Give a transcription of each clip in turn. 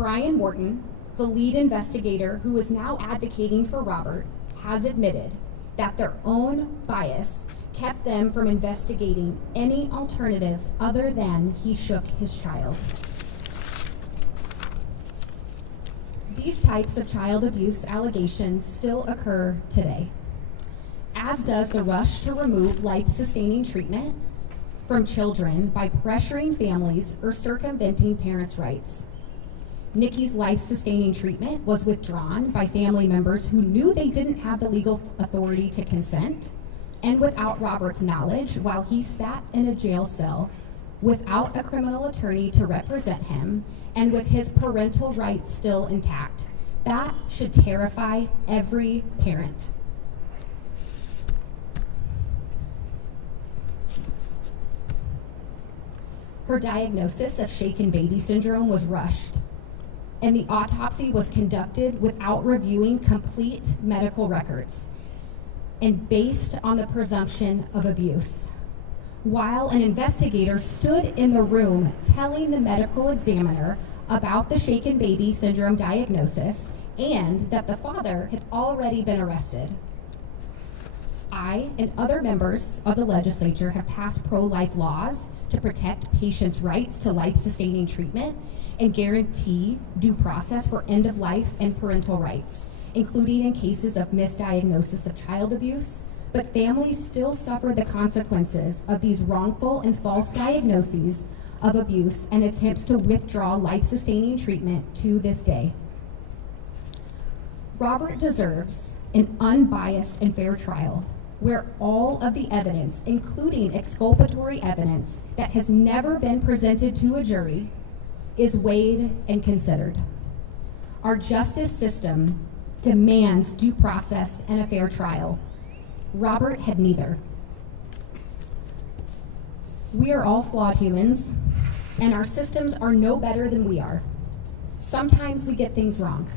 Brian Morton, the lead investigator who is now advocating for Robert, has admitted that their own bias kept them from investigating any alternatives other than he shook his child. These types of child abuse allegations still occur today, as does the rush to remove life-sustaining treatment from children by pressuring families or circumventing parents' rights. Nikki's life-sustaining treatment was withdrawn by family members who knew they didn't have the legal authority to consent, and without Robert's knowledge, while he sat in a jail cell without a criminal attorney to represent him, and with his parental rights still intact. That should terrify every parent. Her diagnosis of shaken baby syndrome was rushed, and the autopsy was conducted without reviewing complete medical records and based on the presumption of abuse. While an investigator stood in the room telling the medical examiner about the shaken baby syndrome diagnosis and that the father had already been arrested. I and other members of the legislature have passed pro-life laws to protect patients' rights to life-sustaining treatment and guarantee due process for end-of-life and parental rights, including in cases of misdiagnosis of child abuse, but families still suffer the consequences of these wrongful and false diagnoses of abuse and attempts to withdraw life-sustaining treatment to this day. Robert deserves an unbiased and fair trial where all of the evidence, including exculpatory evidence that has never been presented to a jury, is weighed and considered. Our justice system demands due process and a fair trial. Robert had neither. We are all flawed humans, and our systems are no better than we are. Sometimes we get things wrong.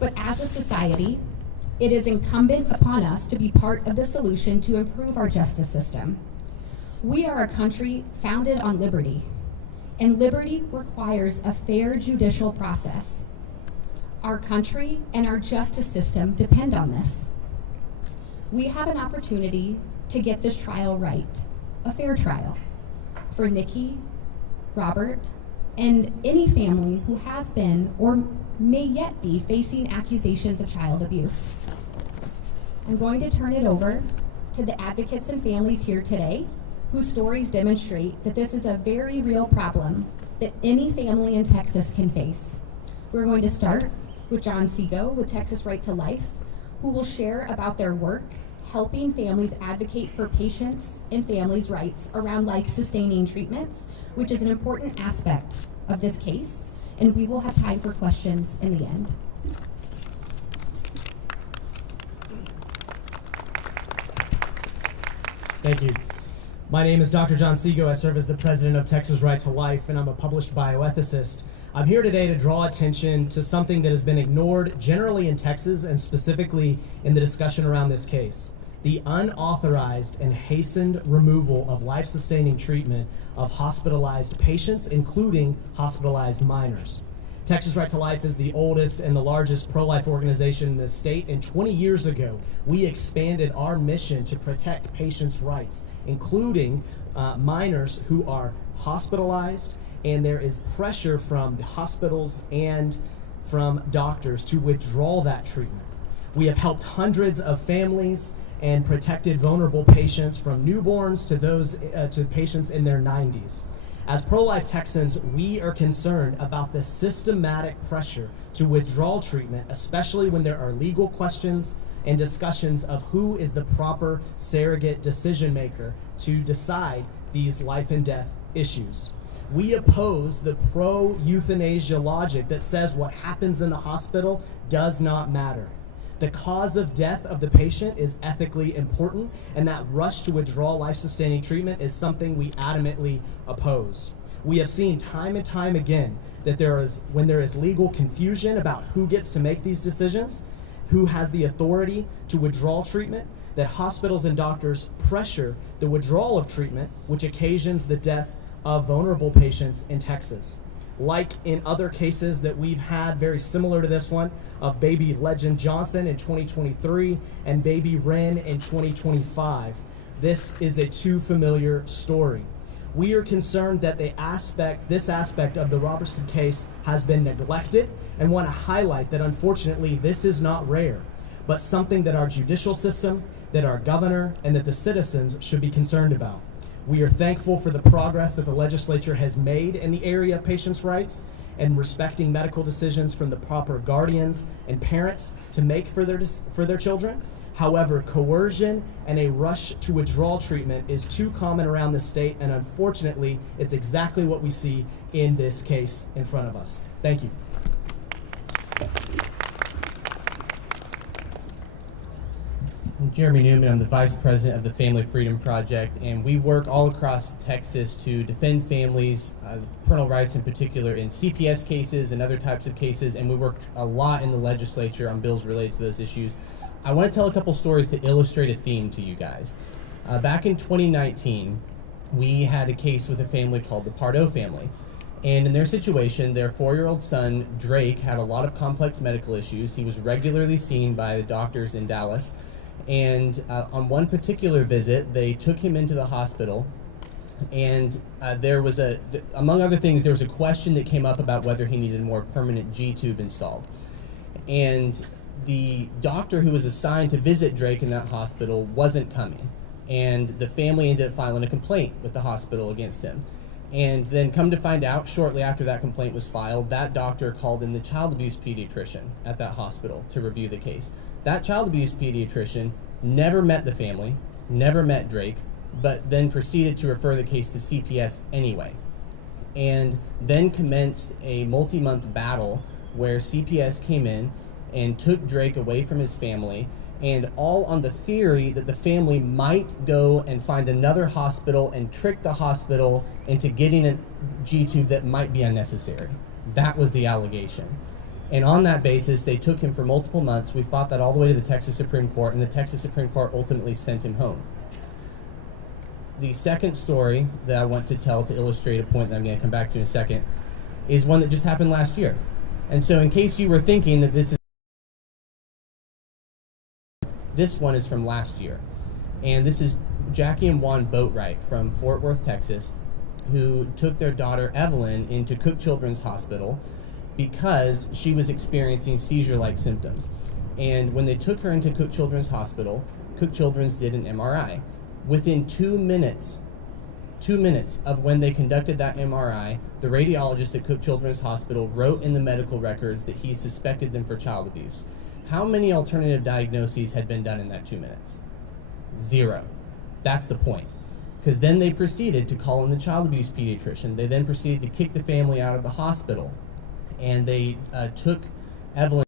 But as a society, it is incumbent upon us to be part of the solution to improve our justice system. We are a country founded on liberty, and liberty requires a fair judicial process. Our country and our justice system depend on this. We have an opportunity to get this trial right, a fair trial, for Nikki, Robert, and any family who has been or may yet be facing accusations of child abuse. I'm going to turn it over to the advocates and families here today whose stories demonstrate that this is a very real problem that any family in Texas can face. We're going to start with John Sego with Texas Right to Life, who will share about their work helping families advocate for patients' and families' rights around life-sustaining treatments, which is an important aspect of this case, and we will have time for questions in the end. Thank you. My name is Dr. John Sego. I serve as the president of Texas Right to Life, and I'm a published bioethicist. I'm here today to draw attention to something that has been ignored generally in Texas and specifically in the discussion around this case: the unauthorized and hastened removal of life-sustaining treatment of hospitalized patients, including hospitalized minors. Texas Right to Life is the oldest and the largest pro-life organization in the state, and 20 years ago, we expanded our mission to protect patients' rights, including minors who are hospitalized, and there is pressure from the hospitals and from doctors to withdraw that treatment. We have helped hundreds of families and protected vulnerable patients from newborns to those to patients in their 90s. As pro-life Texans, we are concerned about the systematic pressure to withdraw treatment, especially when there are legal questions and discussions of who is the proper surrogate decision maker to decide these life and death issues. We oppose the pro-euthanasia logic that says what happens in the hospital does not matter. The cause of death of the patient is ethically important, and that rush to withdraw life-sustaining treatment is something we adamantly oppose. We have seen time and time again that when there is legal confusion about who gets to make these decisions, who has the authority to withdraw treatment, that hospitals and doctors pressure the withdrawal of treatment, which occasions the death of vulnerable patients in Texas. Like in other cases that we've had very similar to this one of baby Legend Johnson in 2023 and baby Wren in 2025, this is a too familiar story. We are concerned that this aspect of the Roberson case has been neglected and want to highlight that unfortunately this is not rare, but something that our judicial system, that our governor, and that the citizens should be concerned about. We are thankful for the progress that the legislature has made in the area of patients' rights and respecting medical decisions from the proper guardians and parents to make for their children. However, coercion and a rush to withdrawal treatment is too common around the state, and unfortunately, it's exactly what we see in this case in front of us. Thank you. I'm Jeremy Newman. I'm the Vice President of the Family Freedom Project, and we work all across Texas to defend families, parental rights in particular, in CPS cases and other types of cases, and we work a lot in the legislature on bills related to those issues. I want to tell a couple stories to illustrate a theme to you guys. Back in 2019, we had a case with a family called the Pardo family. And in their situation, their 4-year-old son, Drake, had a lot of complex medical issues. He was regularly seen by the doctors in Dallas. And on one particular visit, they took him into the hospital. And there was among other things, there was a question that came up about whether he needed a more permanent G-tube installed. And the doctor who was assigned to visit Drake in that hospital wasn't coming, and the family ended up filing a complaint with the hospital against him. And then come to find out, shortly after that complaint was filed, that doctor called in the child abuse pediatrician at that hospital to review the case. That child abuse pediatrician never met the family, never met Drake, but then proceeded to refer the case to CPS anyway, and then commenced a multi-month battle where CPS came in and took Drake away from his family, and all on the theory that the family might go and find another hospital and trick the hospital into getting a G-tube that might be unnecessary. That was the allegation. And on that basis, they took him for multiple months. We fought that all the way to the Texas Supreme Court, and the Texas Supreme Court ultimately sent him home. The second story that I want to tell to illustrate a point that I'm going to come back to in a second is one that just happened last year. And so in case you were thinking that this one is from last year. And this is Jackie and Juan Boatwright from Fort Worth, Texas, who took their daughter Evelyn into Cook Children's Hospital because she was experiencing seizure-like symptoms. And when they took her into Cook Children's Hospital, Cook Children's did an MRI. Within 2 minutes of when they conducted that MRI, the radiologist at Cook Children's Hospital wrote in the medical records that he suspected them for child abuse. How many alternative diagnoses had been done in that 2 minutes? 0. That's the point. Because then they proceeded to call in the child abuse pediatrician. They then proceeded to kick the family out of the hospital. And they took Evelyn.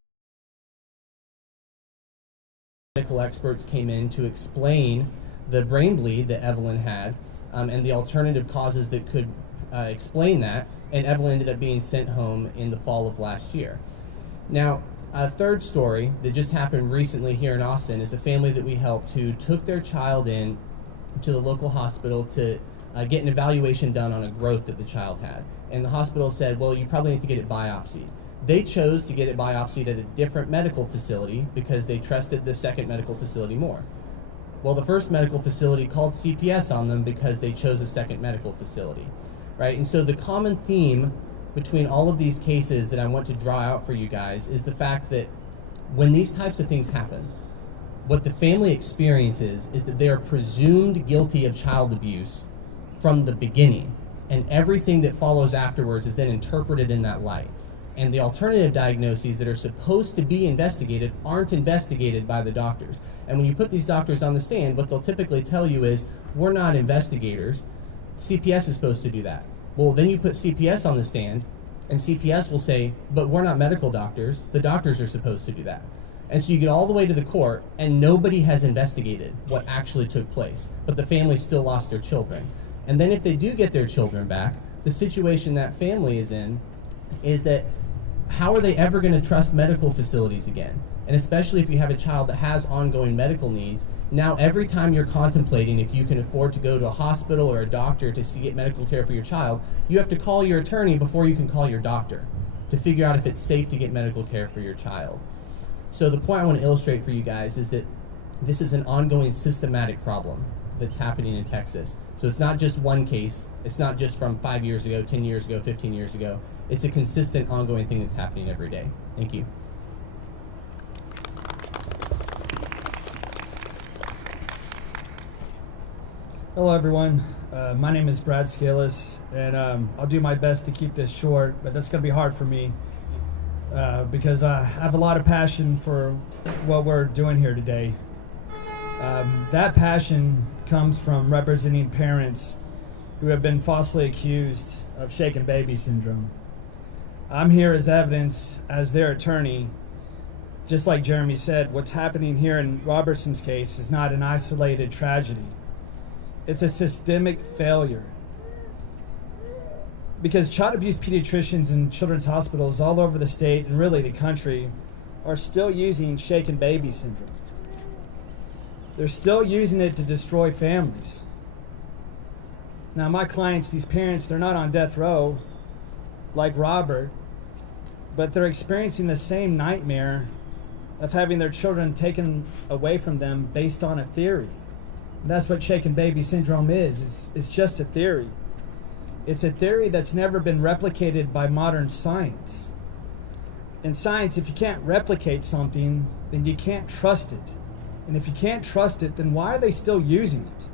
Medical experts came in to explain the brain bleed that Evelyn had and the alternative causes that could explain that. And Evelyn ended up being sent home in the fall of last year. Now, a third story that just happened recently here in Austin is a family that we helped who took their child in to the local hospital to get an evaluation done on a growth that the child had. And the hospital said, well, you probably need to get it biopsied. They chose to get it biopsied at a different medical facility because they trusted the second medical facility more. Well, the first medical facility called CPS on them because they chose a second medical facility, right? And so the common theme between all of these cases that I want to draw out for you guys is the fact that when these types of things happen, what the family experiences is that they are presumed guilty of child abuse from the beginning, and everything that follows afterwards is then interpreted in that light. And the alternative diagnoses that are supposed to be investigated aren't investigated by the doctors. And when you put these doctors on the stand, what they'll typically tell you is, we're not investigators. CPS is supposed to do that. Well, then you put CPS on the stand, and CPS will say, but we're not medical doctors. The doctors are supposed to do that. And so you get all the way to the court, and nobody has investigated what actually took place, but the family still lost their children. And then if they do get their children back, the situation that family is in is that how are they ever going to trust medical facilities again? And especially if you have a child that has ongoing medical needs, Now, every time you're contemplating if you can afford to go to a hospital or a doctor to get medical care for your child, you have to call your attorney before you can call your doctor to figure out if it's safe to get medical care for your child. So the point I want to illustrate for you guys is that this is an ongoing systematic problem that's happening in Texas. So it's not just one case. It's not just from 5 years ago, 10 years ago, 15 years ago. It's a consistent, ongoing thing that's happening every day. Thank you. Hello, everyone. My name is Brad Scalise, and I'll do my best to keep this short, but that's going to be hard for me because I have a lot of passion for what we're doing here today. That passion comes from representing parents who have been falsely accused of shaken baby syndrome. I'm here as evidence as their attorney. Just like Jeremy said, what's happening here in Robertson's case is not an isolated tragedy. It's a systemic failure. Because child abuse pediatricians in children's hospitals all over the state and really the country are still using shaken baby syndrome. They're still using it to destroy families. Now, my clients, these parents, they're not on death row like Robert, but they're experiencing the same nightmare of having their children taken away from them based on a theory. And that's what shaken baby syndrome is. It's just a theory. It's a theory that's never been replicated by modern science. In science, if you can't replicate something, then you can't trust it. And if you can't trust it, then why are they still using it?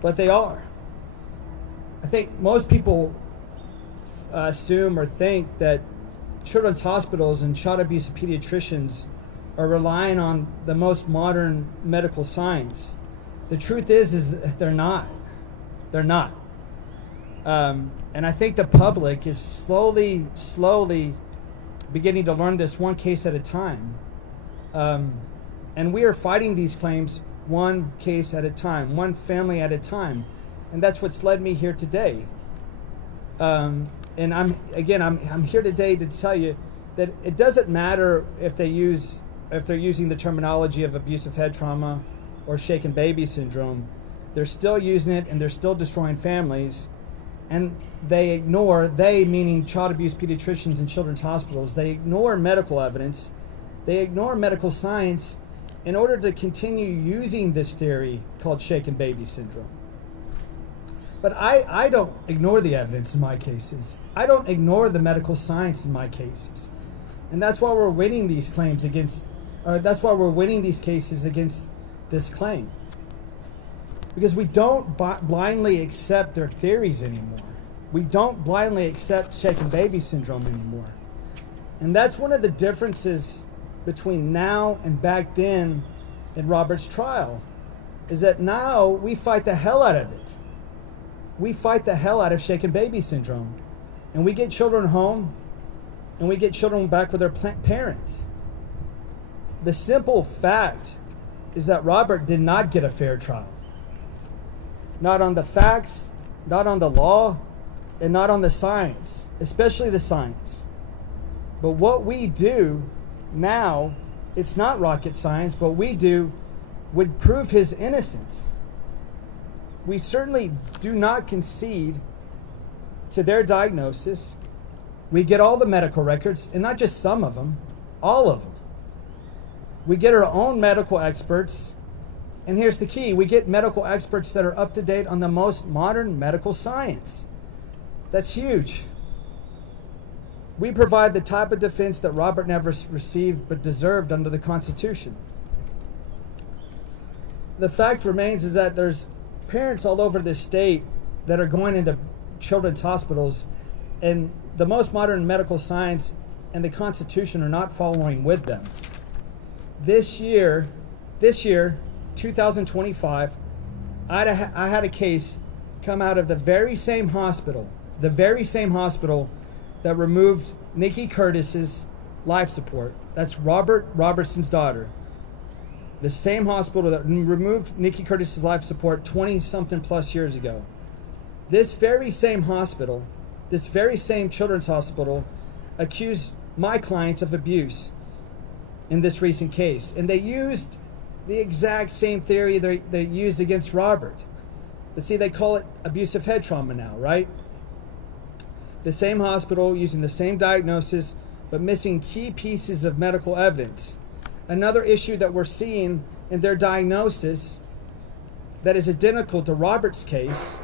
But they are. I think most people assume or think that children's hospitals and child abuse pediatricians are relying on the most modern medical science. The truth is they're not. They're not. And I think the public is slowly beginning to learn this one case at a time. And we are fighting these claims one case at a time, one family at a time. And that's what's led me here today. And I'm here today to tell you that it doesn't matter if they're using the terminology of abusive head trauma or shaken baby syndrome. They're still using it and they're still destroying families. And they meaning child abuse pediatricians in children's hospitals, they ignore medical evidence, they ignore medical science in order to continue using this theory called shaken baby syndrome. But I don't ignore the evidence in my cases. I don't ignore the medical science in my cases. And that's why we're winning these claims against, or that's why we're winning these cases against this claim. Because we don't blindly accept their theories anymore. We don't blindly accept shaken baby syndrome anymore. And that's one of the differences between now and back then in Robert's trial, is that now we fight the hell out of it. We fight the hell out of shaken baby syndrome. And we get children home, and we get children back with their parents. The simple fact is that Robert did not get a fair trial. Not on the facts, not on the law, and not on the science, especially the science. But what we do now, it's not rocket science, but we do would prove his innocence. We certainly do not concede to their diagnosis. We get all the medical records, and not just some of them, all of them. We get our own medical experts, and here's the key, we get medical experts that are up to date on the most modern medical science. That's huge. We provide the type of defense that Robert never received but deserved under the Constitution. The fact remains is that there's parents all over this state that are going into children's hospitals, and the most modern medical science and the Constitution are not following with them. This year, 2025, I had a case come out of the very same hospital that removed Nikki Curtis's life support. That's Robert Roberson's daughter. The same hospital that removed Nikki Curtis's life support 20-something plus years ago. This very same hospital, this very same children's hospital, accused my clients of abuse in this recent case. And they used The exact same theory they used against Robert. But see, they call it abusive head trauma now, right? The same hospital using the same diagnosis, but missing key pieces of medical evidence. Another issue that we're seeing in their diagnosis that is identical to Robert's case,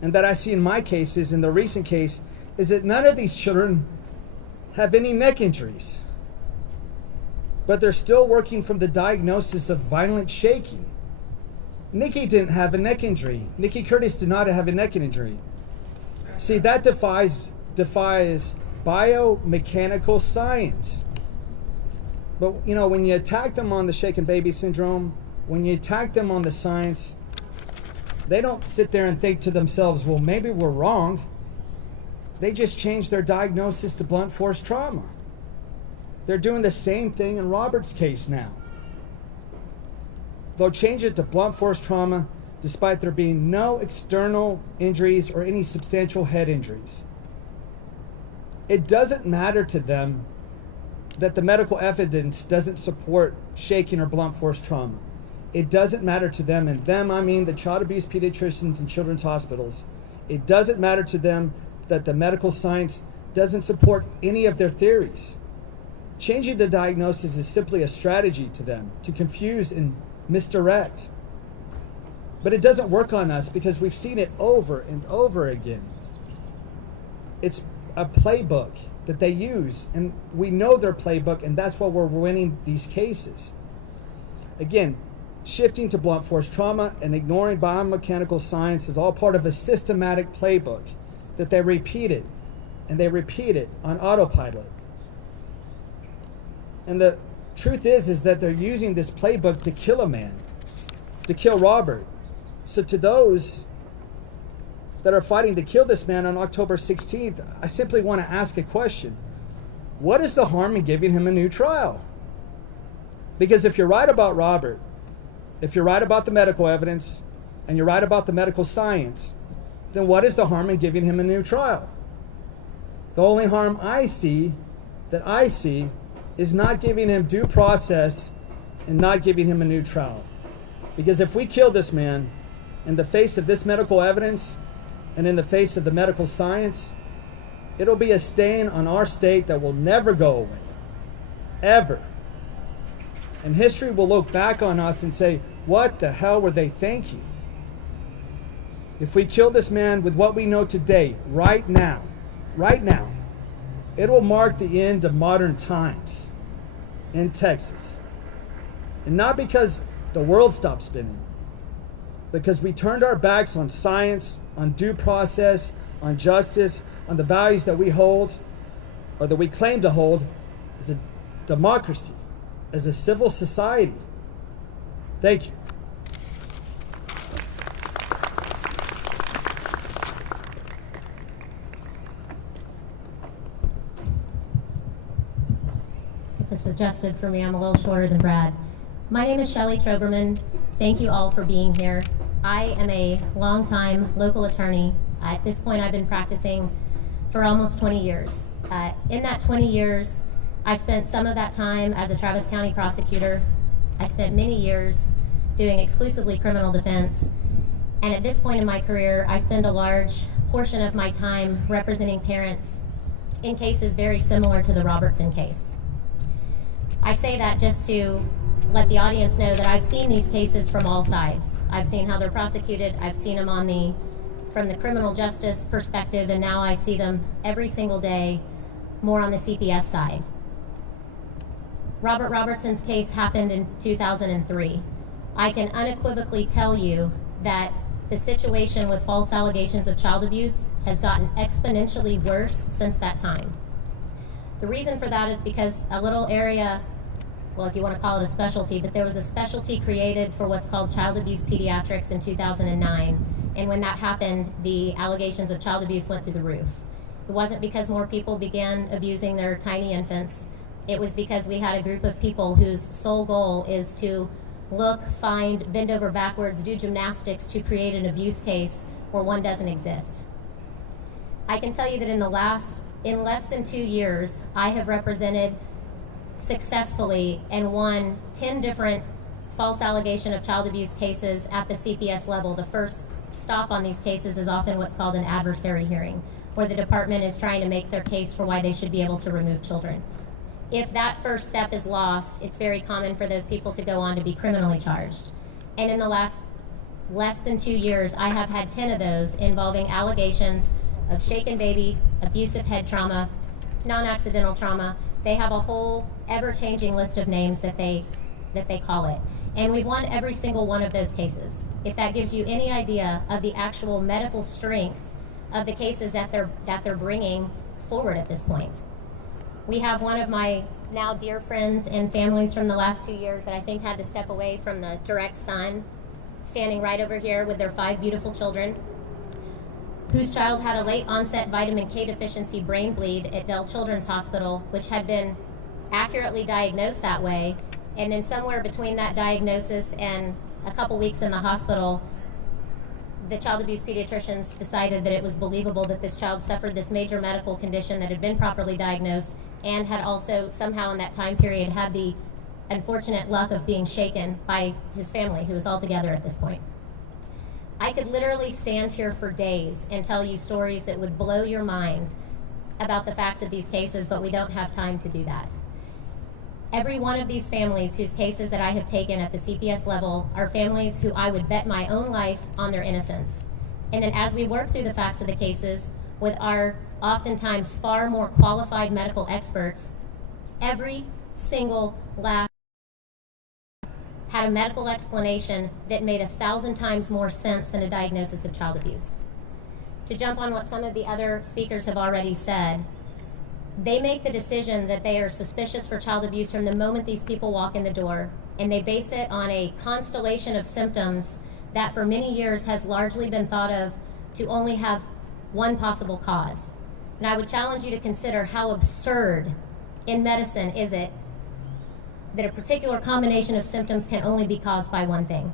and that I see in my cases, in the recent case, is that none of these children have any neck injuries. But they're still working from the diagnosis of violent shaking. Nikki didn't have a neck injury. Nikki Curtis did not have a neck injury. See, that defies biomechanical science. But, you know, when you attack them on the shaken baby syndrome, when you attack them on the science, they don't sit there and think to themselves, well, maybe we're wrong. They just changed their diagnosis to blunt force trauma. They're doing the same thing in Robert's case now. They'll change it to blunt force trauma despite there being no external injuries or any substantial head injuries. It doesn't matter to them that the medical evidence doesn't support shaking or blunt force trauma. It doesn't matter to them, and them I mean the child abuse pediatricians in children's hospitals. It doesn't matter to them that the medical science doesn't support any of their theories. Changing the diagnosis is simply a strategy to them to confuse and misdirect. But it doesn't work on us because we've seen it over and over again. It's a playbook that they use, and we know their playbook, and that's why we're winning these cases. Again, shifting to blunt force trauma and ignoring biomechanical science is all part of a systematic playbook that they repeated, and they repeat it on autopilot. And the truth is that they're using this playbook to kill a man, to kill Robert. So to those that are fighting to kill this man on October 16th, I simply want to ask a question. What is the harm in giving him a new trial? Because if you're right about Robert, if you're right about the medical evidence, and you're right about the medical science, then what is the harm in giving him a new trial? The only harm I see, is not giving him due process and not giving him a new trial. Because if we kill this man in the face of this medical evidence and in the face of the medical science, it'll be a stain on our state that will never go away, ever. And history will look back on us and say, what the hell were they thinking? If we kill this man with what we know today, right now, it will mark the end of modern times in Texas. And not because the world stopped spinning, because we turned our backs on science, on due process, on justice, on the values that we hold, or that we claim to hold as a democracy, as a civil society. Thank you. This is adjusted for me. I'm a little shorter than Brad. My name is Shelley Troberman. Thank you all for being here. I am a longtime local attorney. At this point, I've been practicing for almost 20 years. In that 20 years, I spent some of that time as a Travis County prosecutor. I spent many years doing exclusively criminal defense. And at this point in my career, I spend a large portion of my time representing parents in cases very similar to the Robertson case. I say that just to let the audience know that I've seen these cases from all sides. I've seen how they're prosecuted. I've seen them from the criminal justice perspective, and now I see them every single day more on the CPS side. Robert Robertson's case happened in 2003. I can unequivocally tell you that the situation with false allegations of child abuse has gotten exponentially worse since that time. The reason for that is because a little area, well, if you want to call it a specialty, but there was a specialty created for what's called child abuse pediatrics in 2009. And when that happened, the allegations of child abuse went through the roof. It wasn't because more people began abusing their tiny infants. It was because we had a group of people whose sole goal is to look, find, bend over backwards, do gymnastics to create an abuse case where one doesn't exist. I can tell you that in less than 2 years, I have represented successfully and won 10 different false allegation of child abuse cases at the CPS level. The first stop on these cases is often what's called an adversary hearing, where the department is trying to make their case for why they should be able to remove children. If that first step is lost, it's very common for those people to go on to be criminally charged. And in the last less than 2 years, I have had 10 of those involving allegations of shaken baby, abusive head trauma, non-accidental trauma. They have a whole ever-changing list of names that they call it. And we've won every single one of those cases. If that gives you any idea of the actual medical strength of the cases that they're bringing forward at this point. We have one of my now dear friends and families from the last 2 years that I think had to step away from the direct sun, standing right over here with their 5 beautiful children, whose child had a late onset vitamin K deficiency brain bleed at Dell Children's Hospital, which had been accurately diagnosed that way. And then somewhere between that diagnosis and a couple weeks in the hospital, the child abuse pediatricians decided that it was believable that this child suffered this major medical condition that had been properly diagnosed and had also somehow in that time period had the unfortunate luck of being shaken by his family, who was all together at this point. I could literally stand here for days and tell you stories that would blow your mind about the facts of these cases, but we don't have time to do that. Every one of these families whose cases that I have taken at the CPS level are families who I would bet my own life on their innocence. And then as we work through the facts of the cases with our oftentimes far more qualified medical experts, every single last had a medical explanation that made 1,000 times more sense than a diagnosis of child abuse. To jump on what some of the other speakers have already said, they make the decision that they are suspicious for child abuse from the moment these people walk in the door, and they base it on a constellation of symptoms that for many years has largely been thought of to only have one possible cause. And I would challenge you to consider how absurd in medicine is it that a particular combination of symptoms can only be caused by one thing.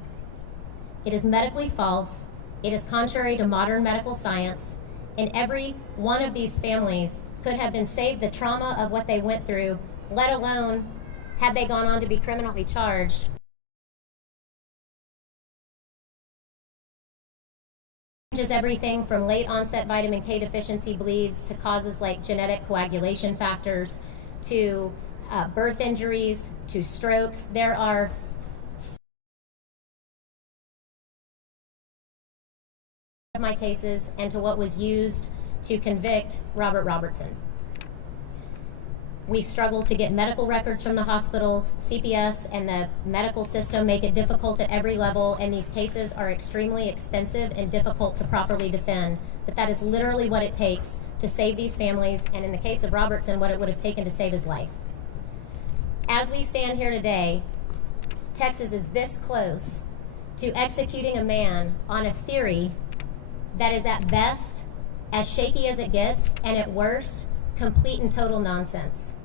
It is medically false, it is contrary to modern medical science, and every one of these families could have been saved the trauma of what they went through, let alone had they gone on to be criminally charged. Just everything from late onset vitamin K deficiency bleeds to causes like genetic coagulation factors to birth injuries to strokes. There are my cases and to what was used to convict Robert Roberson. We struggle to get medical records from the hospitals. CPS and the medical system make it difficult at every level, and these cases are extremely expensive and difficult to properly defend. But that is literally what it takes to save these families, and in the case of Robertson, what it would have taken to save his life. As we stand here today, Texas is this close to executing a man on a theory that is at best as shaky as it gets, and at worst, complete and total nonsense.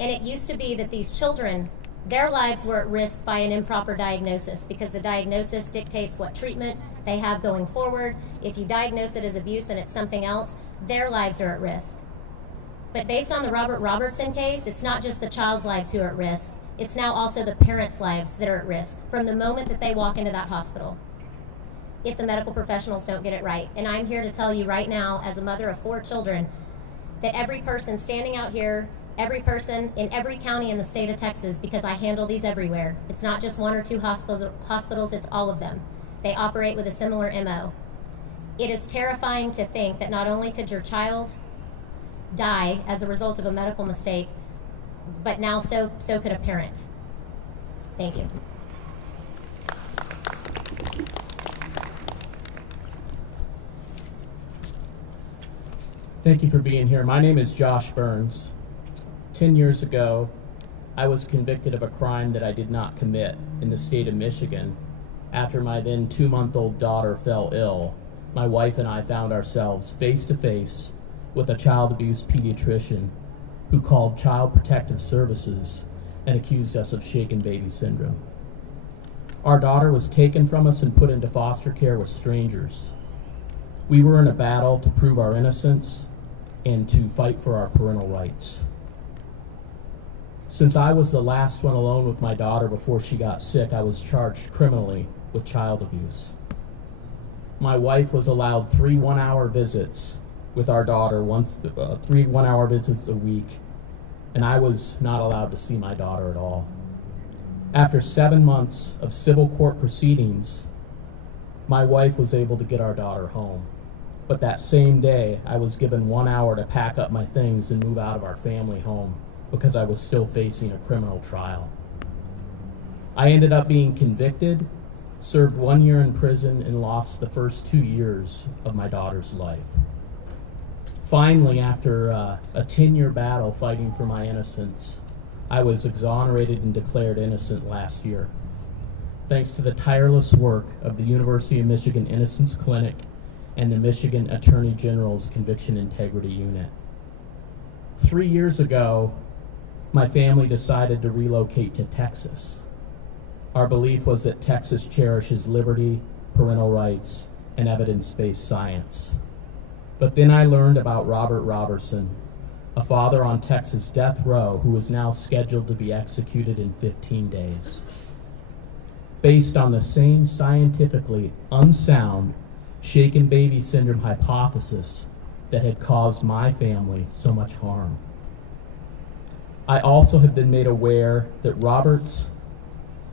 And it used to be that these children, their lives were at risk by an improper diagnosis because the diagnosis dictates what treatment they have going forward. If you diagnose it as abuse and it's something else, their lives are at risk. But based on the Robert Roberson case, it's not just the child's lives who are at risk, it's now also the parents' lives that are at risk from the moment that they walk into that hospital, if the medical professionals don't get it right. And I'm here to tell you right now, as a mother of 4 children, that every person standing out here, every person in every county in the state of Texas, because I handle these everywhere, it's not just 1 or 2 hospitals, it's all of them. They operate with a similar MO. It is terrifying to think that not only could your child die as a result of a medical mistake, but now so could a parent. Thank you. Thank you for being here. My name is Josh Burns. 10 years ago, I was convicted of a crime that I did not commit in the state of Michigan. After my then 2-month-old daughter fell ill, my wife and I found ourselves face to face with a child abuse pediatrician who called Child Protective Services and accused us of shaken baby syndrome. Our daughter was taken from us and put into foster care with strangers. We were in a battle to prove our innocence and to fight for our parental rights. Since I was the last one alone with my daughter before she got sick, I was charged criminally with child abuse. My wife was allowed 3 one-hour visits with our daughter, 3 one-hour visits a week, and I was not allowed to see my daughter at all. After 7 months of civil court proceedings, my wife was able to get our daughter home. But that same day, I was given 1 hour to pack up my things and move out of our family home because I was still facing a criminal trial. I ended up being convicted, served 1 year in prison, and lost the first 2 years of my daughter's life. Finally, after a 10-year battle fighting for my innocence, I was exonerated and declared innocent last year, thanks to the tireless work of the University of Michigan Innocence Clinic and the Michigan Attorney General's Conviction Integrity Unit. 3 years ago, my family decided to relocate to Texas. Our belief was that Texas cherishes liberty, parental rights, and evidence-based science. But then I learned about Robert Roberson, a father on Texas death row who is now scheduled to be executed in 15 days. Based on the same scientifically unsound shaken baby syndrome hypothesis that had caused my family so much harm. I also have been made aware that Robert's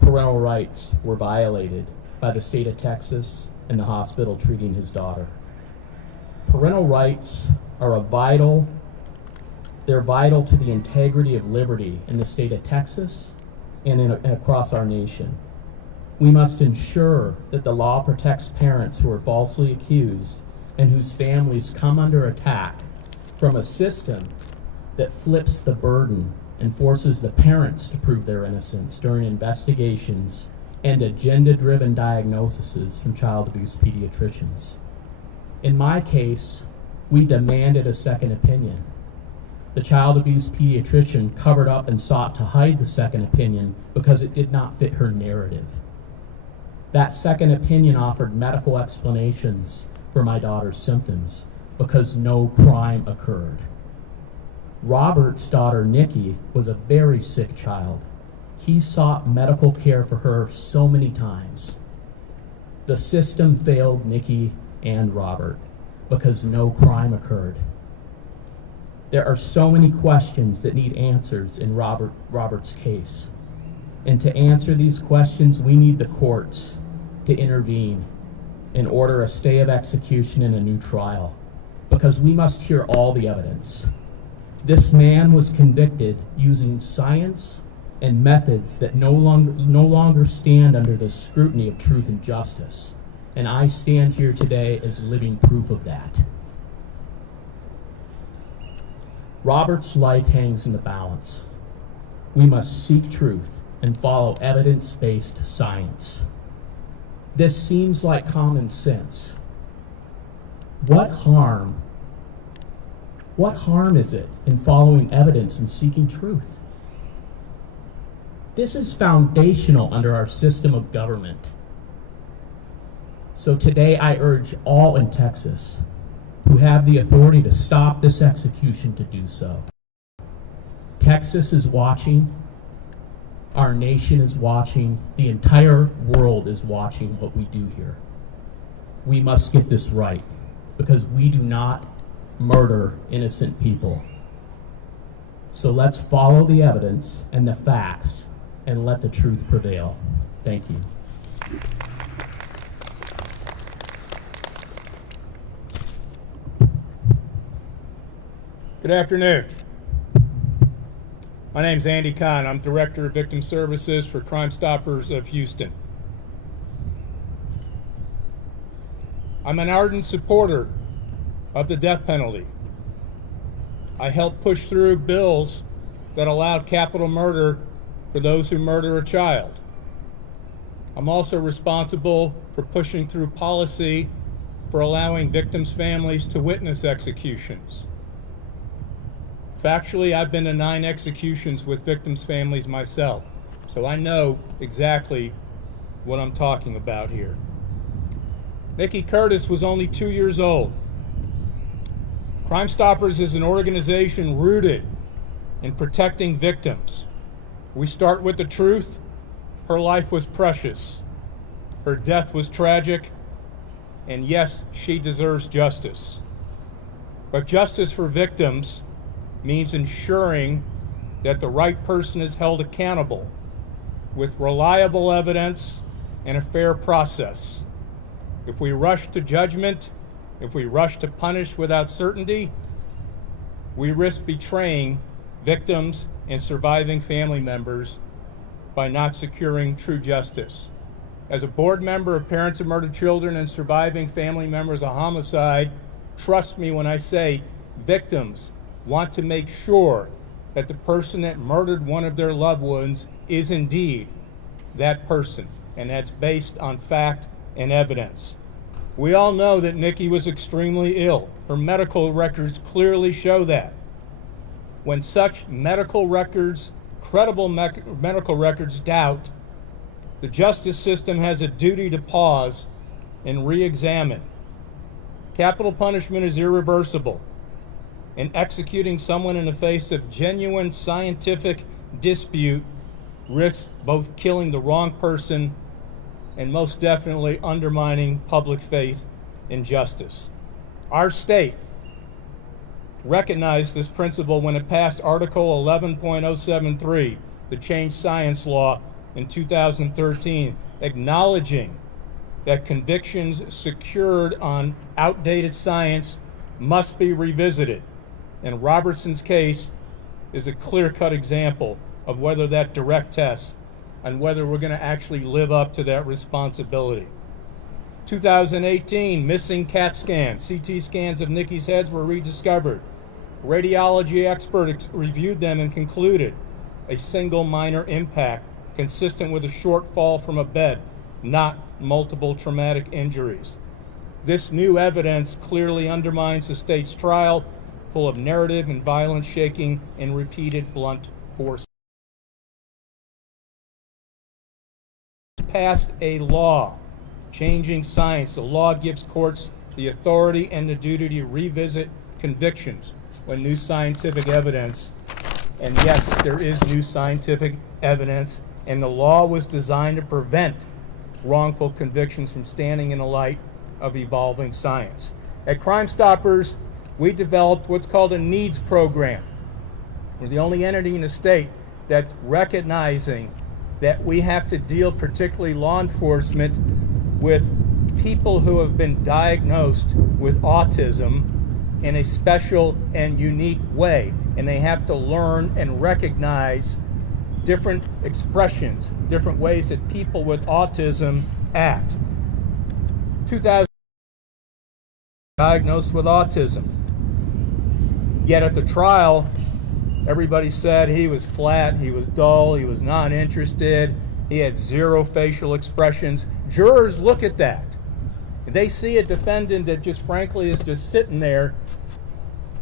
parental rights were violated by the state of Texas and the hospital treating his daughter. Parental rights are vital to the integrity of liberty in the state of Texas and across our nation. We must ensure that the law protects parents who are falsely accused and whose families come under attack from a system that flips the burden and forces the parents to prove their innocence during investigations and agenda-driven diagnoses from child abuse pediatricians. In my case, we demanded a second opinion. The child abuse pediatrician covered up and sought to hide the second opinion because it did not fit her narrative. That second opinion offered medical explanations for my daughter's symptoms because no crime occurred. Robert's daughter, Nikki, was a very sick child. He sought medical care for her so many times. The system failed Nikki and Robert because no crime occurred. There are so many questions that need answers in Robert's case. And to answer these questions, we need the courts to intervene and order a stay of execution and a new trial, because we must hear all the evidence. This man was convicted using science and methods that no longer stand under the scrutiny of truth and justice. And I stand here today as living proof of that. Robert's life hangs in the balance. We must seek truth and follow evidence-based science. This seems like common sense. What harm is it in following evidence and seeking truth? This is foundational under our system of government. So today I urge all in Texas who have the authority to stop this execution to do so. Texas is watching. Our nation is watching. The entire world is watching what we do here. We must get this right, because we do not murder innocent people. So let's follow the evidence and the facts and let the truth prevail. Thank you. Good afternoon. My name's Andy Kahn. I'm Director of Victim Services for Crime Stoppers of Houston. I'm an ardent supporter of the death penalty. I helped push through bills that allowed capital murder for those who murder a child. I'm also responsible for pushing through policy for allowing victims' families to witness executions. Factually, I've been to 9 executions with victims' families myself, so I know exactly what I'm talking about here. Nikki Curtis was only 2 years old. Crime Stoppers is an organization rooted in protecting victims We start with the truth. Her life was precious. Her death was tragic. And yes, she deserves justice. But justice for victims means ensuring that the right person is held accountable with reliable evidence and a fair process. If we rush to judgment, if we rush to punish without certainty, we risk betraying victims and surviving family members by not securing true justice. As a board member of Parents of Murdered Children and surviving family members of homicide, trust me when I say victims want to make sure that the person that murdered one of their loved ones is indeed that person, and that's based on fact and evidence. We all know that Nikki was extremely ill. Her medical records clearly show that. When such medical records, credible medical records, doubt, the justice system has a duty to pause and re-examine. Capital punishment is irreversible, and executing someone in the face of genuine scientific dispute risks both killing the wrong person and most definitely undermining public faith in justice. Our state recognized this principle when it passed Article 11.073, the Change Science Law, in 2013, acknowledging that convictions secured on outdated science must be revisited. And Robertson's case is a clear-cut example of whether that direct test and whether we're going to actually live up to that responsibility. 2018, missing CAT scans, CT scans of Nikki's heads were rediscovered. Radiology experts reviewed them and concluded a single minor impact consistent with a short fall from a bed, not multiple traumatic injuries. This new evidence clearly undermines the state's trial, full of narrative and violence shaking and repeated blunt force. Passed a law changing science. The law gives courts the authority and the duty to revisit convictions when new scientific evidence, and yes, there is new scientific evidence, and the law was designed to prevent wrongful convictions from standing in the light of evolving science. At Crime Stoppers, we developed what's called a needs program. We're the only entity in the state that's recognizing that we have to deal, particularly law enforcement, with people who have been diagnosed with autism in a special and unique way. And they have to learn and recognize different expressions, different ways that people with autism act. 2000 diagnosed with autism. Yet at the trial, everybody said he was flat, he was dull, he was not interested, he had zero facial expressions. Jurors look at that. They see a defendant that just frankly is just sitting there,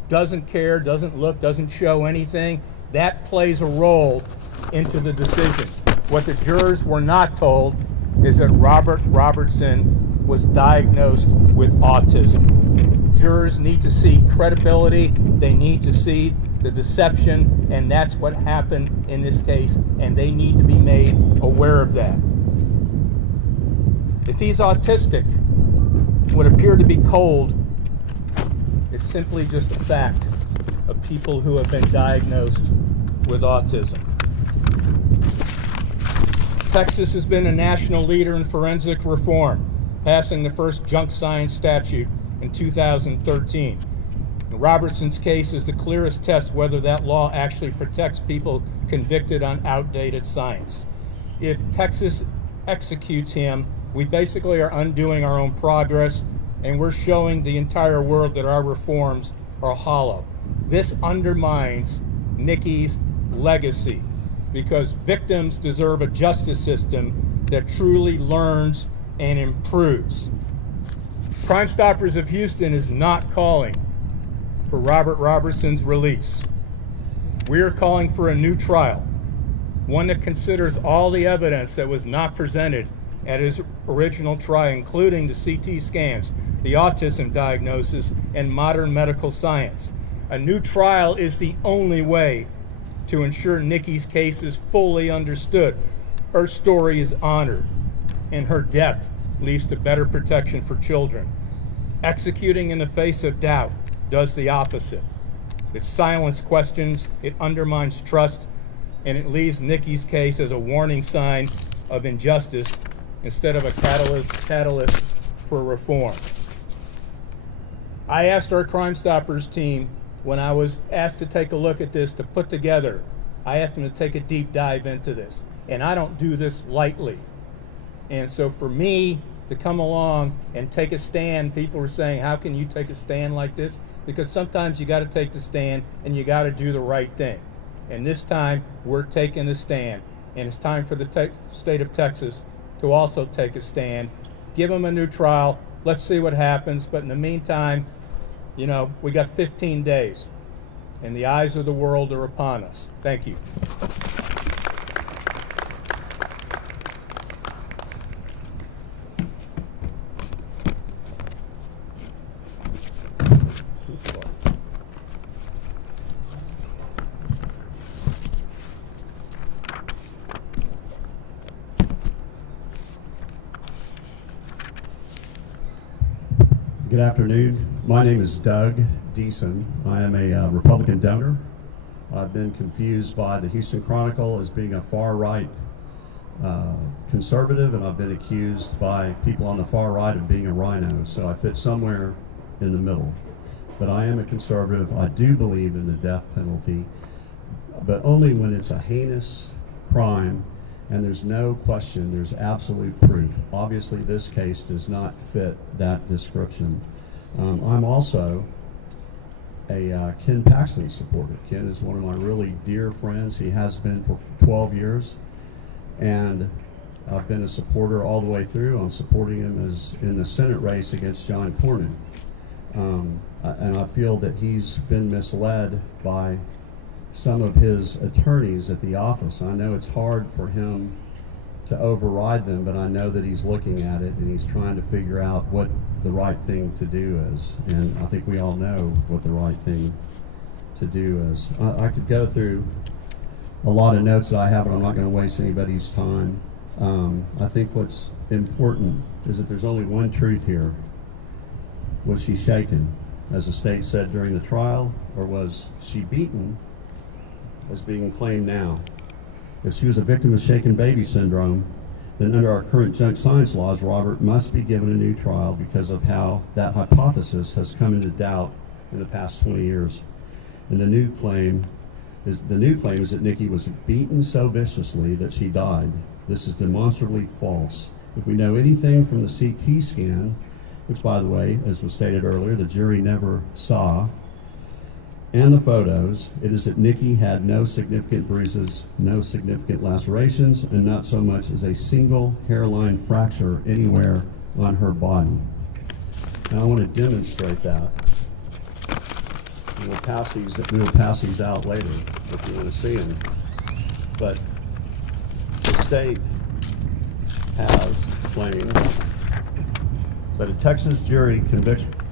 doesn't care, doesn't look, doesn't show anything. That plays a role into the decision. What the jurors were not told is that Robert Roberson was diagnosed with autism. Jurors need to see credibility, they need to see the deception, and that's what happened in this case, and they need to be made aware of that. If he's autistic, what appeared to be cold is simply just a fact of people who have been diagnosed with autism. Texas has been a national leader in forensic reform, passing the first junk science statute in 2013. Robertson's case is the clearest test whether that law actually protects people convicted on outdated science. If Texas executes him, we basically are undoing our own progress, and we're showing the entire world that our reforms are hollow. This undermines Nikki's legacy, because victims deserve a justice system that truly learns and improves. Crime Stoppers of Houston is not calling for Robert Roberson's release. We are calling for a new trial, one that considers all the evidence that was not presented at his original trial, including the CT scans, the autism diagnosis, and modern medical science. A new trial is the only way to ensure Nikki's case is fully understood, her story is honored, and her death leads to better protection for children. Executing in the face of doubt does the opposite. It silences questions, it undermines trust, and it leaves Nikki's case as a warning sign of injustice instead of a catalyst for reform. I asked our Crime Stoppers team, when I was asked to take a look at this, to put together, I asked them to take a deep dive into this. And I don't do this lightly. And so for me to come along and take a stand, people were saying, how can you take a stand like this? Because sometimes you got to take the stand and you got to do the right thing. And this time we're taking a stand. And it's time for the state of Texas to also take a stand. Give them a new trial. Let's see what happens. But in the meantime, you know, we got 15 days. And the eyes of the world are upon us. Thank you. Good afternoon. My name is Doug Deason. I am a Republican donor. I've been confused by the Houston Chronicle as being a far-right conservative, and I've been accused by people on the far right of being a rhino, so I fit somewhere in the middle. But I am a conservative. I do believe in the death penalty, but only when it's a heinous crime and there's no question, there's absolute proof. Obviously, this case does not fit that description. I'm also a Ken Paxton supporter. Ken is one of my really dear friends. He has been for 12 years, and I've been a supporter all the way through. I'm supporting him as in the Senate race against John Cornyn. And I feel that he's been misled by some of his attorneys at the office. I know it's hard for him to override them, but I know that he's looking at it and he's trying to figure out what the right thing to do is. And I think we all know what the right thing to do is. I could go through a lot of notes that I have, but I'm not going to waste anybody's time. I think what's important is that there's only one truth here. Was she shaken, as the state said during the trial, or was she beaten, as being claimed now? If she was a victim of shaken baby syndrome, then under our current junk science laws, Robert must be given a new trial because of how that hypothesis has come into doubt in the past 20 years. And the new claim is that Nikki was beaten so viciously that she died. This is demonstrably false. If we know anything from the CT scan, which, by the way, as was stated earlier, the jury never saw, and the photos, it is that Nikki had no significant bruises, no significant lacerations, and not so much as a single hairline fracture anywhere on her body. And I want to demonstrate that. And we'll pass these out later if you want to see them. But the state has claimed that a Texas jury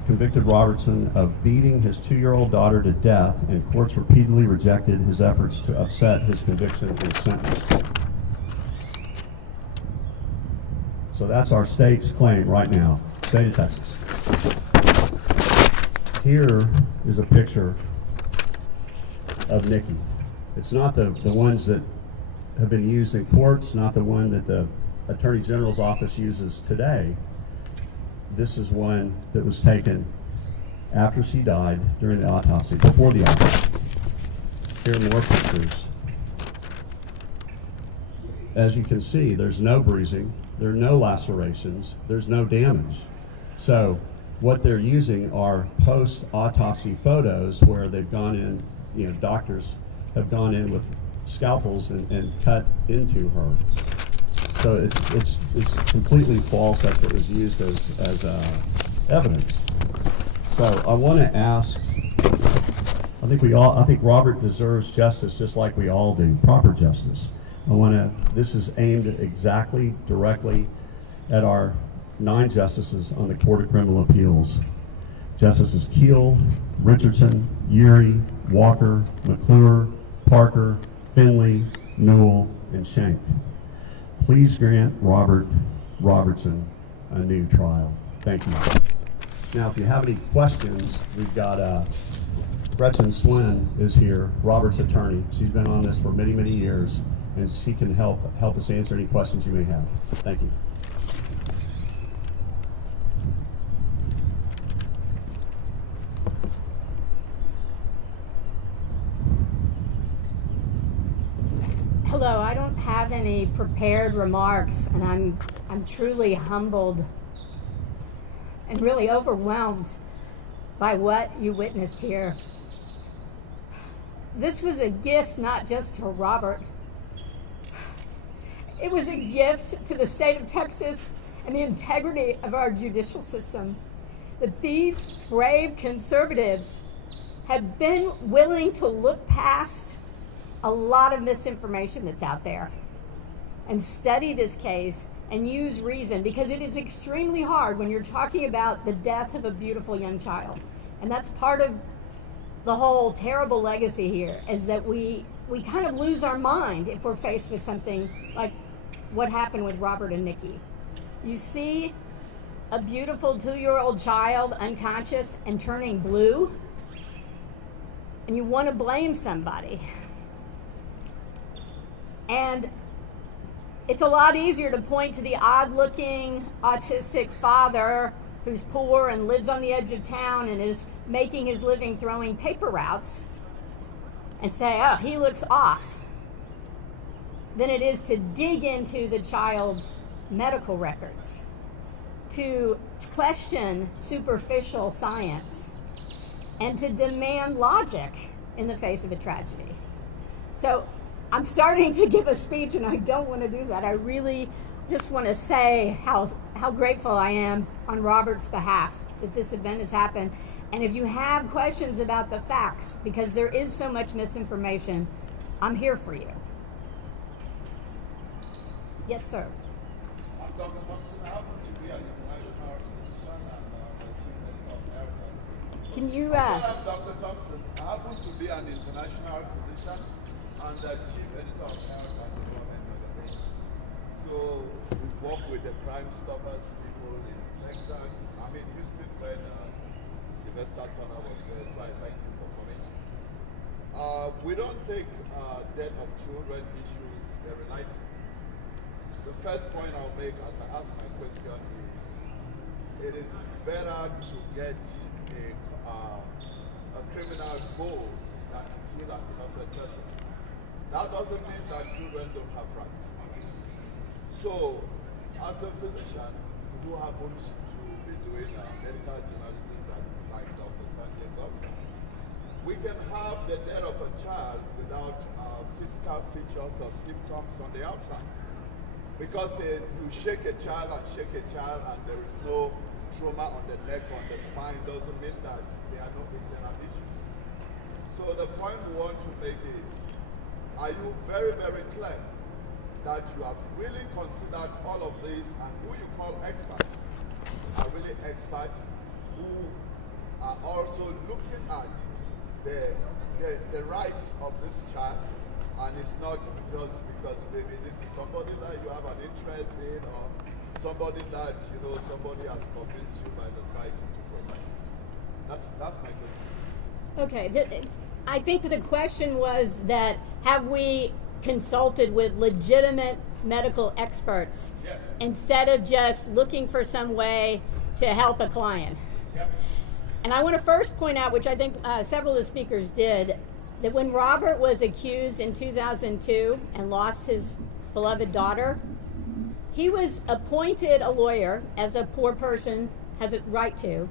convicted Robertson of beating his 2-year-old daughter to death, and courts repeatedly rejected his efforts to upset his conviction and sentence. So that's our state's claim right now, state of Texas. Here is a picture of Nikki. It's not the ones that have been used in courts, not the one that the Attorney General's office uses today. This is one that was taken after she died during the autopsy, before the autopsy. Here are more pictures. As you can see, there's no bruising, there are no lacerations, there's no damage. So what they're using are post-autopsy photos where they've gone in, doctors have gone in with scalpels and cut into her. So it's completely false. That's what was used as evidence. So I want to ask. I think Robert deserves justice just like we all do, proper justice. This is aimed exactly directly at our 9 justices on the Court of Criminal Appeals. Justices Keel, Richardson, Urey, Walker, McClure, Parker, Finley, Newell, and Schenck. Please grant Robert Robertson a new trial. Thank you. Now, if you have any questions, we've got Gretchen Slynn is here, Robert's attorney. She's been on this for many, many years, and she can help us answer any questions you may have. Thank you. Hello, I don't have any prepared remarks, and I'm truly humbled and really overwhelmed by what you witnessed here. This was a gift not just to Robert. It was a gift to the state of Texas and the integrity of our judicial system, that these brave conservatives had been willing to look past a lot of misinformation that's out there and study this case and use reason, because it is extremely hard when you're talking about the death of a beautiful young child. And that's part of the whole terrible legacy here, is that we kind of lose our mind if we're faced with something like what happened with Robert and Nikki. You see a beautiful 2-year-old child unconscious and turning blue, and you want to blame somebody. And it's a lot easier to point to the odd-looking autistic father who's poor and lives on the edge of town and is making his living throwing paper routes and say, oh, he looks off, than it is to dig into the child's medical records, to question superficial science, and to demand logic in the face of a tragedy. So I'm starting to give a speech, and I don't want to do that. I really just want to say how grateful I am on Robert's behalf that this event has happened. And if you have questions about the facts, because there is so much misinformation, I'm here for you. Yes, sir. I'm Dr. Thompson. I happen to be an international physician and the chief editor of American. Can you? I'm Dr. Thompson. I happen to be an international physician and the chief editor of American. So we've worked with the Crime Stoppers people in Texas. I'm in Houston when Sylvester Turner was there, so I thank you for coming. We don't take death of children issues very lightly. The first point I'll make as I ask my question is, it is better to get a criminal goal than to kill an innocent person. That doesn't mean that children don't have rights. So, as a physician who happens to be doing medical journalism like Dr. Sanjay Gupta, we can have the death of a child without physical features or symptoms on the outside. Because you shake a child and there is no trauma on the neck, on the spine, doesn't mean that there are no internal issues. So the point we want to make is, are you very, very clear that you have really considered all of this, and who you call experts are really experts who are also looking at the rights of this child, and it's not just because maybe this is somebody that you have an interest in, or somebody that, somebody has convinced you by the site to provide. That's my question. Okay, I think the question was that, have we consulted with legitimate medical experts? Yes. Instead of just looking for some way to help a client? Yep. And I want to first point out, which I think several of the speakers did, that when Robert was accused in 2002 and lost his beloved daughter, he was appointed a lawyer, as a poor person has a right to,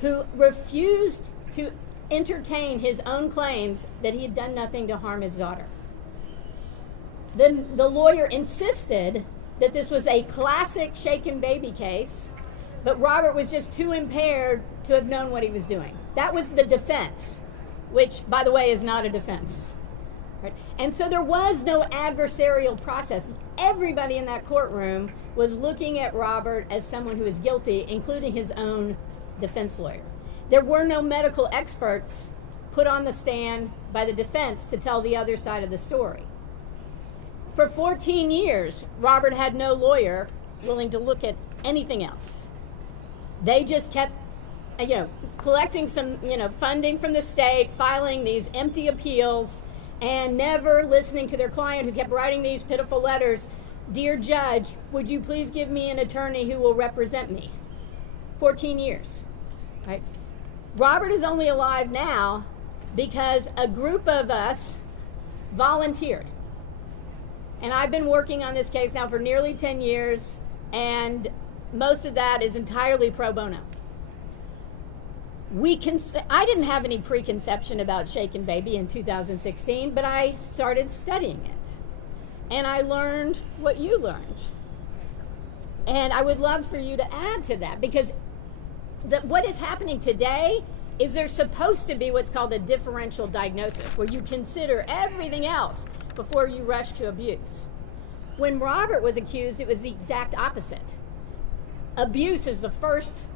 who refused to entertain his own claims that he had done nothing to harm his daughter. Then the lawyer insisted that this was a classic shaken baby case, but Robert was just too impaired to have known what he was doing. That was the defense, which, by the way, is not a defense. Right? And so there was no adversarial process. Everybody in that courtroom was looking at Robert as someone who is guilty, including his own defense lawyer. There were no medical experts put on the stand by the defense to tell the other side of the story. For 14 years, Robert had no lawyer willing to look at anything else. They just kept, collecting some, funding from the state, filing these empty appeals, and never listening to their client who kept writing these pitiful letters. Dear Judge, would you please give me an attorney who will represent me? 14 years, right? Robert is only alive now because a group of us volunteered. And I've been working on this case now for nearly 10 years, and most of that is entirely pro bono. I didn't have any preconception about Shaken Baby in 2016, but I started studying it. And I learned what you learned. And I would love for you to add to that, because what is happening today is there's supposed to be what's called a differential diagnosis, where you consider everything else before you rush to abuse. When Robert was accused, it was the exact opposite. Abuse is the first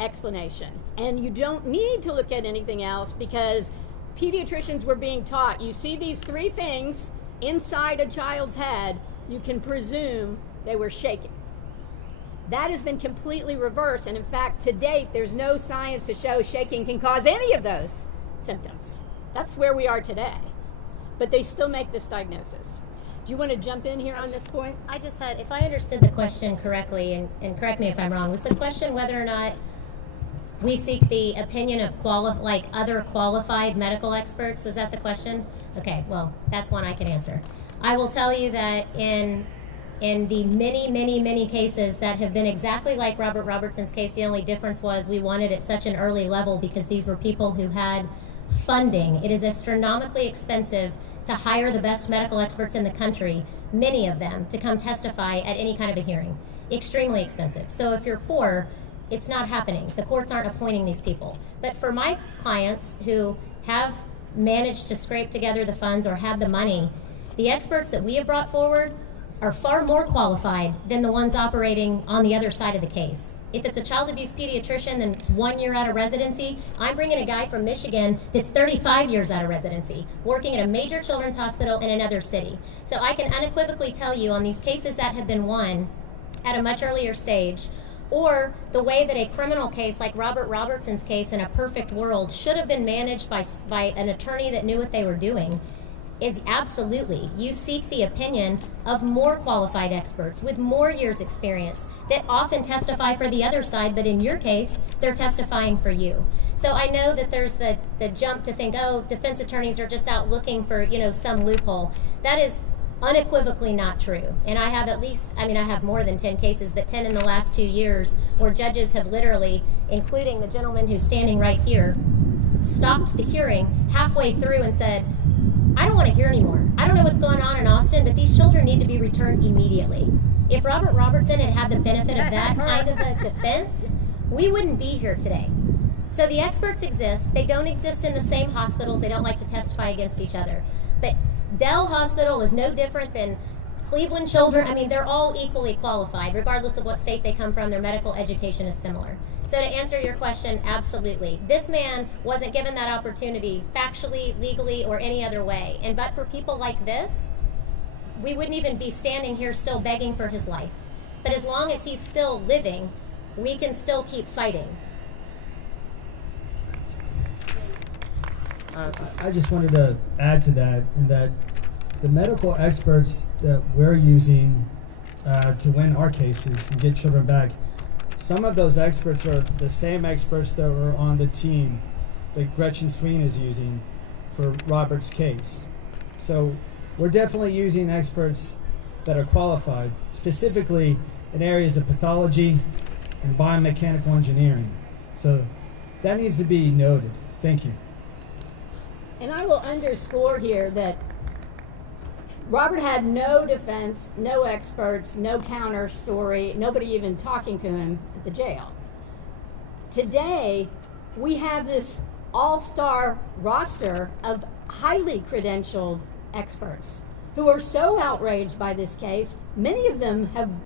explanation, and you don't need to look at anything else, because pediatricians were being taught, you see these three things inside a child's head, you can presume they were shaken. That has been completely reversed, and in fact, to date, there's no science to show shaking can cause any of those symptoms. That's where we are today. But they still make this diagnosis. Do you want to jump in here on this point? I just had, if I understood the question correctly, and correct me if I'm wrong, was the question whether or not we seek the opinion of other qualified medical experts? Was that the question? Okay, well, that's one I can answer. I will tell you that in the many cases that have been exactly like Robert Robertson's case, the only difference was we wanted at such an early level because these were people who had funding. It is astronomically expensive to hire the best medical experts in the country, many of them, to come testify at any kind of a hearing. Extremely expensive. So if you're poor, it's not happening. The courts aren't appointing these people. But for my clients who have managed to scrape together the funds or have the money, the experts that we have brought forward are far more qualified than the ones operating on the other side of the case. If it's a child abuse pediatrician that's 1 year out of residency, I'm bringing a guy from Michigan that's 35 years out of residency, working at a major children's hospital in another city. So I can unequivocally tell you on these cases that have been won at a much earlier stage, or the way that a criminal case like Robert Robertson's case in a perfect world should have been managed by an attorney that knew what they were doing, is absolutely, you seek the opinion of more qualified experts with more years experience that often testify for the other side, but in your case, they're testifying for you. So I know that there's the jump to think, oh, defense attorneys are just out looking for, some loophole. That is unequivocally not true. And I have I have more than 10 cases, but 10 in the last 2 years, where judges have literally, including the gentleman who's standing right here, stopped the hearing halfway through and said, I don't want to hear anymore. I don't know what's going on in Austin, but these children need to be returned immediately. If Robert Robertson had the benefit of that kind of a defense, we wouldn't be here today. So the experts exist. They don't exist in the same hospitals. They don't like to testify against each other. But Dell Hospital is no different than Cleveland Children. They're all equally qualified, regardless of what state they come from. Their medical education is similar. So to answer your question, absolutely. This man wasn't given that opportunity factually, legally, or any other way. And but for people like this, we wouldn't even be standing here still begging for his life. But as long as he's still living, we can still keep fighting. I just wanted to add to that, in that the medical experts that we're using to win our cases and get children back, some of those experts are the same experts that were on the team that Gretchen Sween is using for Robert's case. So we're definitely using experts that are qualified, specifically in areas of pathology and biomechanical engineering. So that needs to be noted. Thank you. And I will underscore here that Robert had no defense, no experts, no counter story, nobody even talking to him at the jail. Today, we have this all-star roster of highly credentialed experts who are so outraged by this case. Many of them have